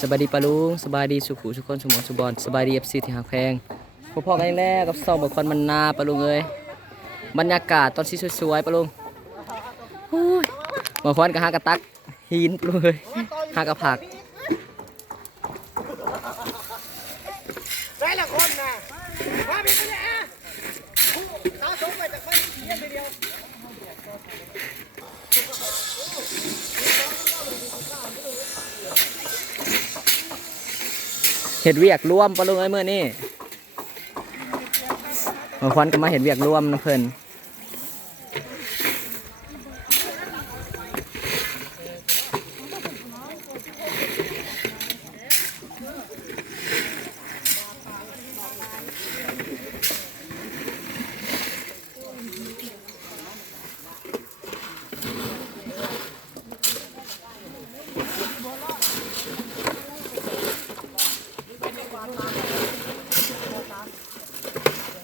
สบายดีปะลุงสบายดีสุขุสุขคนสมองสุบอลสบายดีเอฟซีที่หักแพงพอพอกันอีกแล้วกับสองบุคคลมันนาปะลุงเอ้ยบรรยากาศตอนที่สวยๆปะลุงบางคนก็หากระตักหินปะลุงเอ้ยหากระผักได้ละคนนะมาพี่ไปเลยอะขาสงไปจากคนเยี่ยมเดียว เห็ดเวียกร่วมปะลุงไอ้เมื่อนี่บางคนก็มาเห็ดเวียกร่วมนะเพิ่น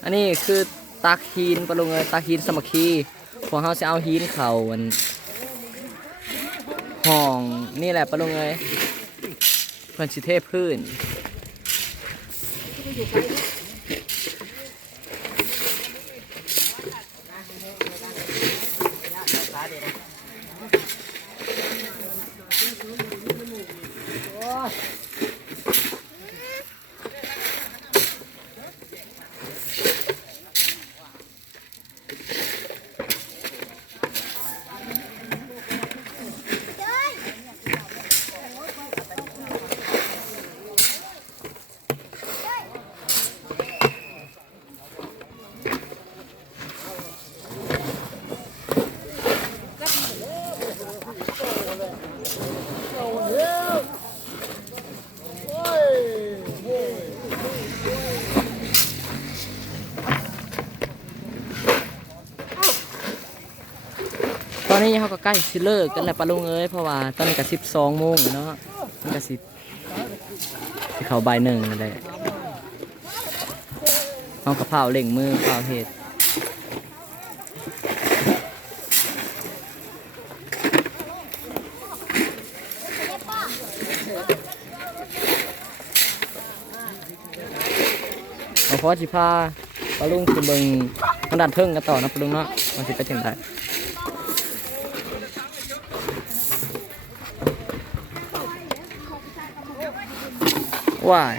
อันนี้คือตักหินปลงเลยตักหินสมัคคีพวกเขาจะเอาหินเข่าอันห้องนี่แหละปลงเลยเพื่อนชิเทพพื้น อนนี้เขาก็ใกล้สิเลิกกันแล้วปะลุงเอ้ยเพราะว่าตอนนี้ก็สิบสองโมงเนาะมันก็สิสิเข้าบ่ายหนึ่งนั่นแหละเขากระเพราเล่งมือเผาเห็ดเอาพอสิพาปะลุงคือเบิงทางด้านเทิงกันต่อนะปะลุงเนาะมันสิไปถึงได้ ว้าย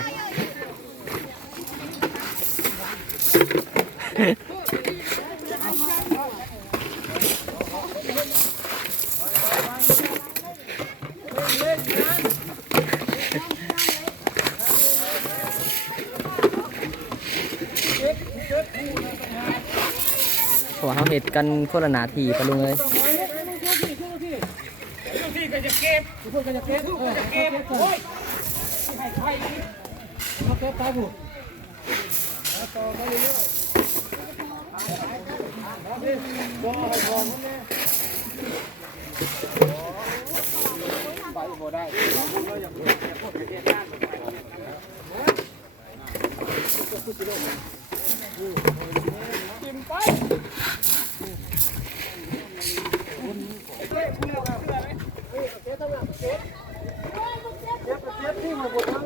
เพราะว่าเขาเห็ดกันคนละหนาทีปะลุงเลยพี่ก็จะเก็บพวกก็จะเก็บพวกก็จะเก็บโอ้ย ให้ใครมาเก็บตาบุต่อมาเรื่อยๆบ่ให้บ่มันเนี่ยไปบ่ได้เราอยากอยากพวกเฮ็ดงานกินไปสามัคคีคือเก่าปะลุงท่านบอกแล้วคือสิโดน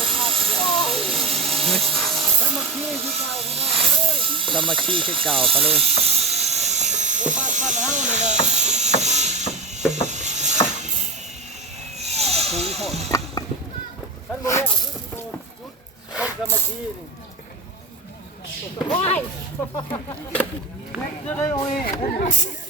จุดต้นกรรมกีนี่ว้าได้โอ้ยเป็นใจเลยขนาดขึ้นมาขึ้นมาเลยยักษ์เลยก็เกิดตั้งแต่เด็กจะได้โอ้ย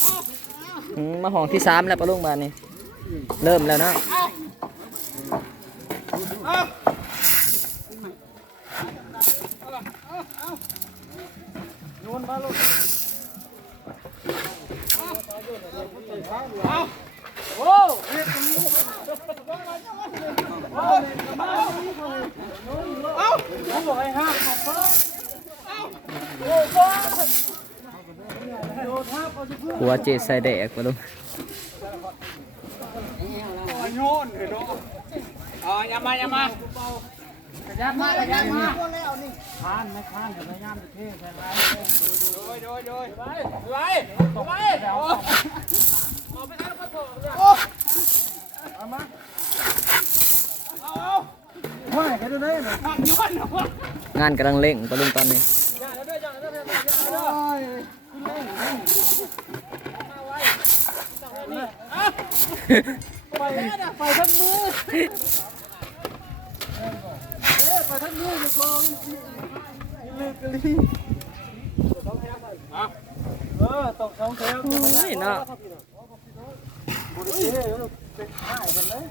มมาห้องที่สามแล้วปะลุงบ้านนี่เริ่มแล้วนะโยนาลูกโอ้เฮ็ดตรงนี้โอ้เอ้า ห้ามเอาสิเพื่อนหัวเจใส่แดกปะลุงโยนเห็นเนาะอ๋ออย่ามาอย่ามาอย่ามาอย่ามาทานไม่ทานแต่พยายามจะเทใส่ร้ายโดยโดยโดยไปไปไปโอ้เอาไปทานข้าวโพดโอ้เอามาเอาเอาว่าแค่ดูได้เลยความย้อนว่างานกำลังเร่งปะลุงตอนนี้ ไปแล้วนะไปทั้งมือเอ๊ะไปทั้งมืออยู่กองลึกเลยเออตกสองแถวโอ้ยเนาะบุรีเอ้ยเป็นหากันเลย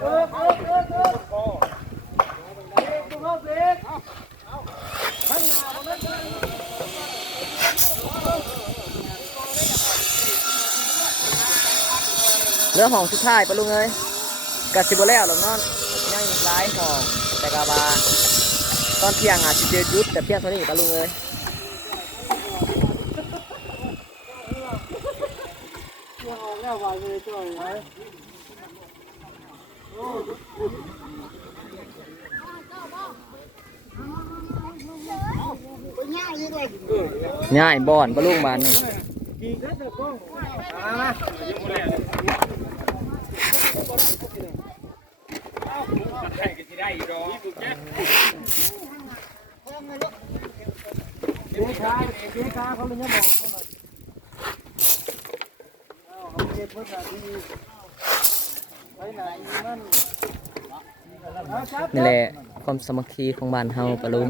เออเออเออเออเบรกตัวเบรกข้างหน้ามันไม่ เรื่องห้องสุดท้ายปะลุงเอ้ยกะสิบแล้วหรอกเนยังอีกหลายหองแต่กะว่าตอนเที่ยงอาจสิเจอยุดแต่เพียงเท่านี้ปะลุงเอ้ยแล้วว่าเลยจ่อยไว้ง่ายบ่อนปะลุงบานนี่ กี่ก็จะก้องมาเจ๊ขาเจ๊ขาเขาเลยเนี่ยบอกเขาหน่อยเอาเก็บเพื่อที่ไปไหนนั่นนี่แหละความสมัคคีของบ้านเฮาปะลุง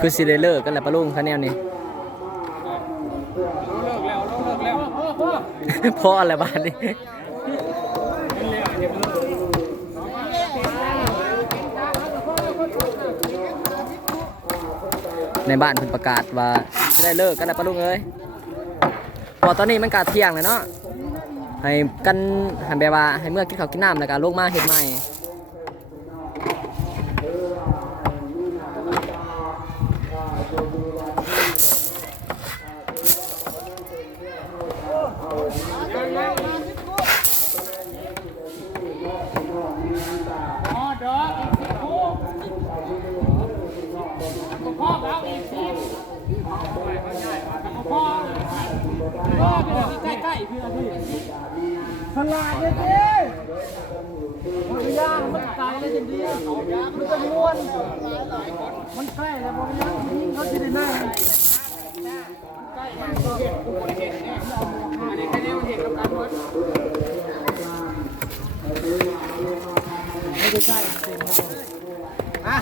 คือสิได้เลิกกันแหละปะลุงคะแนนนี่เลิกแล้วเลิกแล้วพ่ออะไรบ้านนี่ในบ้านเพิ่นประกาศว่าจะได้เลิกกันแล้วปะลุงเอ้ยพอตอนนี้มันกาเที่ยงเลยเนาะ ให้กันหันแบบว่าให้เมื่อกินข้าวกินน้ำแล้วก็ลงมาเฮ็ดใหม่ อ๋อดอกอีกสิบคู่พ่อแล้วอีกสิบพ่อพ่อใกล้ใกล้ๆพี่พี่ สลาดเลยเจ๊มันย่างมันตายเลยจริงๆมันจะม้วน มันใกล้แล้วมันย่างยิงเขาที่ได้นั่งใกล้มันเห็นเห็นเนี่ยอันนี้แค่นี้มันเห็นกับการวัดไม่ได้ใกล้จริงอะ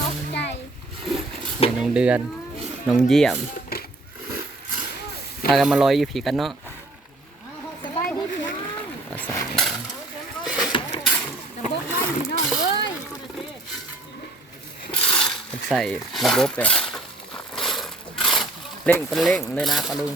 ตกใจเนี่ยน้องเดือนน้องเยี่ยมพากันมาลอยอยู่ผีกันเนาะสบายดีพี่น้องประสานระบบบ้านพี่น้องเอ้ยใส่ระบบแบบเร่งเป็นเร่งเลยนะปะลุง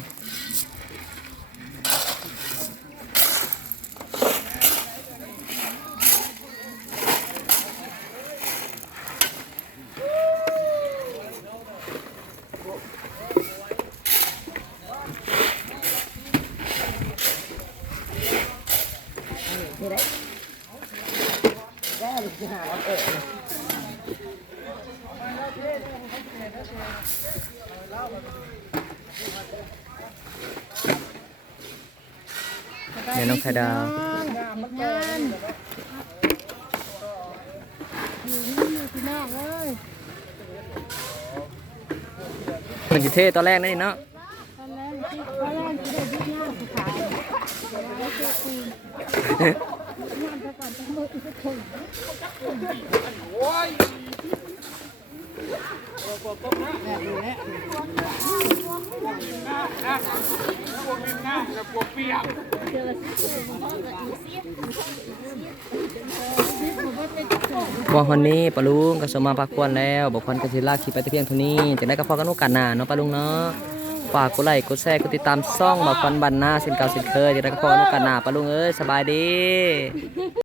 ได้ได้ลูกหาวันเอ๋เดี๋ยวน้องไข่ดาวงานอยู่นี่อยู่พี่น้องเอ้ยเพิ่นสิเทตอนแรกนั่นนี่เนาะตอนแรกที่ตอนแรกที่ได้ยุบหน้าสุขา ยแล้วเจ้าคุณงานไปก่อนจะมืออีกสักคนนี้ปะลุงก็สมมาพักควรแล้วบ่ควรกสิลาคลิปไปแต่เพียงเท่านี้จังได๋ก็พอกันโอกาสหน้าเนาะปะลุงเนาะฝากกดไลค์กดแชร์กดติดตามช่องบ่ควรบันหน้าสินเก่าสินเคยจังได๋ก็พอกันโอกาสหน้าปะลุงเอ้ยสบายดี